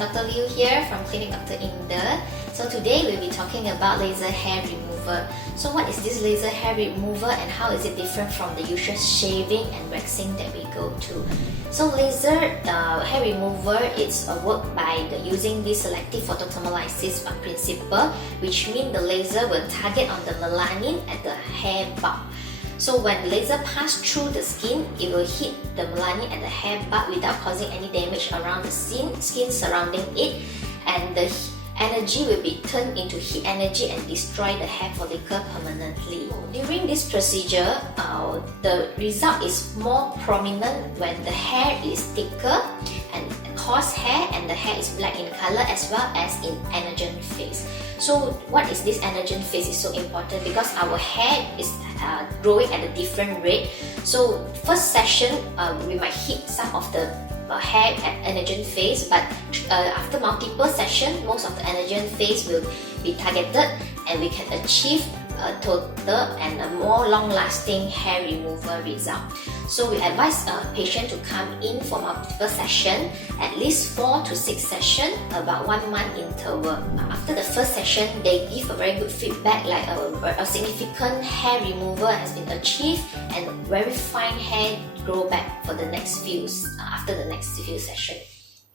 Dr. Liu here from Klinik Dr Inder. So today we'll be talking about laser hair remover. So what is this laser hair remover and how is it different from the usual shaving and waxing that we go to? So laser hair remover is a work by using this selective photothermolysis principle, which means the laser will target on the melanin at the hair bulb. So when laser pass through the skin, it will hit the melanin at the hair bulb without causing any damage around the skin surrounding it, and the energy will be turned into heat energy and destroy the hair follicle permanently. During this procedure, the result is more prominent when the hair is thicker and coarse hair and the hair is black in color as well as in anagen phase. So what is this anagen phase is so important because our hair is growing at a different rate. So first session we might hit some of the hair at anagen phase, but after multiple sessions, most of the anagen phase will be targeted and we can achieve a total and a more long-lasting hair removal result. So we advise a patient to come in for multiple sessions, at least 4 to 6 sessions, about 1 month interval. After the first session, they give a very good feedback like a significant hair removal has been achieved and very fine hair grow back for the next few after the next few sessions.